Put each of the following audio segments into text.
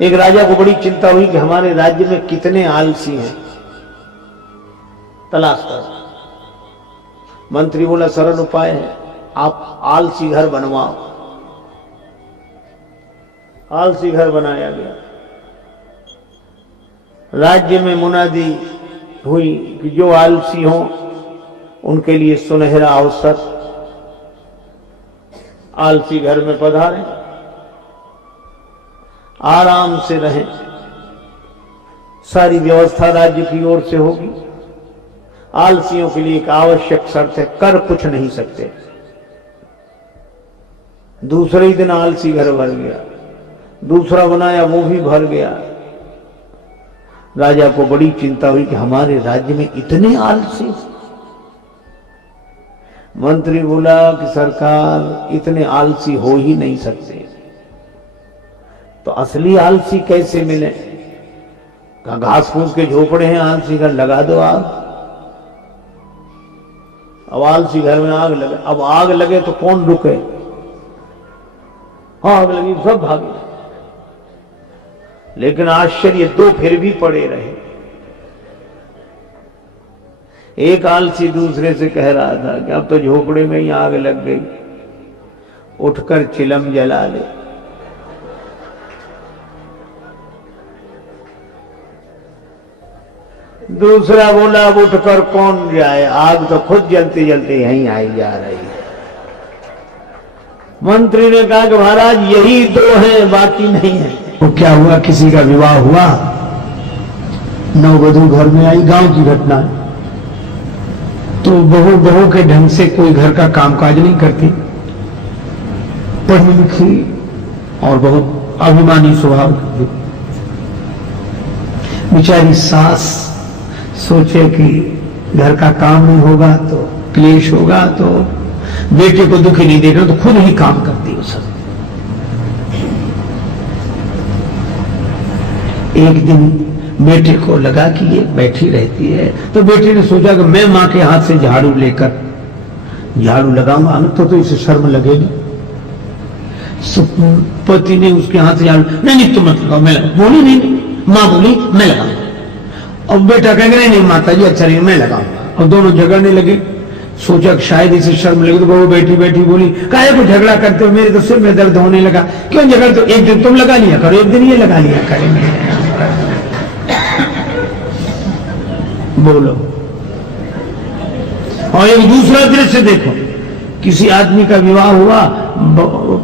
एक राजा को बड़ी चिंता हुई कि हमारे राज्य में कितने आलसी हैं, तलाश कर। मंत्री बोला सरल उपाय है, आप आलसी घर बनवाओ। आलसी घर बनाया गया। राज्य में मुनादी हुई कि जो आलसी हों उनके लिए सुनहरा अवसर, आलसी घर में पधारें, आराम से रहें, सारी व्यवस्था राज्य की ओर से होगी। आलसियों के लिए एक आवश्यक शर्त है, कर कुछ नहीं सकते। दूसरे ही दिन आलसी घर भर गया, दूसरा बनाया वो भी भर गया। राजा को बड़ी चिंता हुई कि हमारे राज्य में इतने आलसी। मंत्री बोला कि सरकार इतने आलसी हो ही नहीं सकते, तो असली आलसी कैसे मिले? कहा घास फूस के झोपड़े हैं, आलसी घर लगा दो आग। अब आलसी घर में आग लगे, अब आग लगे तो कौन रुके? आग लगी सब भागे, लेकिन आश्चर्य दो फिर भी पड़े रहे। एक आलसी दूसरे से कह रहा था कि अब तो झोपड़े में ही आग लग गई, उठकर चिलम जला ले। दूसरा बोला अब उठकर कौन जाए, आग तो खुद जलते जलते यहीं आई जा रही है। मंत्री ने कहा कि महाराज यही दो हैं, बाकी नहीं है। तो क्या हुआ, किसी का विवाह हुआ, नववधू घर में आई, गांव की घटना। तो बहू के ढंग से कोई घर का कामकाज नहीं करती, पढ़ी लिखी और बहुत अभिमानी स्वभाव की। बेचारी सास सोचे कि घर का काम नहीं होगा तो क्लेश होगा, तो बेटे को दुखी नहीं देखना, तो खुद ही काम करती है सब। एक दिन बेटे को लगा कि ये बैठी रहती है, तो बेटे ने सोचा कि मैं मां के हाथ से झाड़ू लेकर झाड़ू लगाऊंगा, तो इसे शर्म लगेगी। पति ने उसके हाथ से झाड़ू, नहीं तुम मत लगाओ, मैं लगाऊं। बोली नहीं, मां बोली मैं लगाऊंगा। और बेटा कहेंगे नहीं माता जी अच्छा नहीं, मैं लगाऊंगा। और दोनों झगड़ने लगे। सोचा कि शायद इसे शर्म लगे, तो वो बैठी बैठी बोली काहे को झगड़ा करते हो, मेरे तो सिर में दर्द होने लगा। क्यों झगड़ते हो? एक दिन तुम लगा लिया करो, एक दिन ये लगा लिया करेंगे। बोलो। और एक दूसरा दृश्य देखो, किसी आदमी का विवाह हुआ,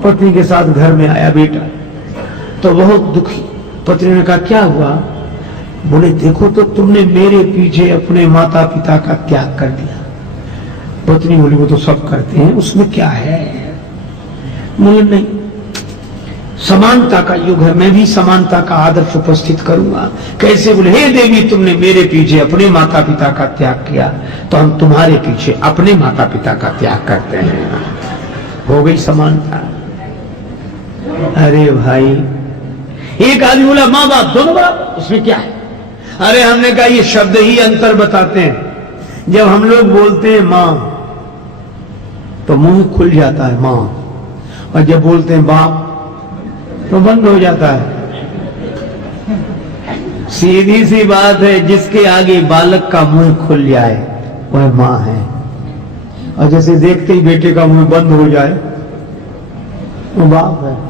पत्नी के साथ घर में आया बेटा, तो बहुत दुखी। पत्नी ने कहा क्या हुआ? बोले देखो तो तुमने मेरे पीछे अपने माता पिता का त्याग कर दिया। पत्नी बोली वो तो सब करते हैं, उसमें क्या है? बोले नहीं, समानता का युग है, मैं भी समानता का आदर्श उपस्थित करूंगा। कैसे? बोले हे देवी तुमने मेरे पीछे अपने माता पिता का त्याग किया, तो हम तुम्हारे पीछे अपने माता पिता का त्याग करते हैं। हो गई समानता। अरे भाई, एक आदमी बोला माँ बाप दोनों बराबर, उसमें क्या है? अरे हमने कहा ये शब्द ही अंतर बताते हैं। जब हम लोग बोलते हैं मां तो मुंह खुल जाता है मां, और जब बोलते हैं बाप तो बंद हो जाता है। सीधी सी बात है, जिसके आगे बालक का मुंह खुल जाए वह मां है, और जैसे देखते ही बेटे का मुंह बंद हो जाए वो बाप है।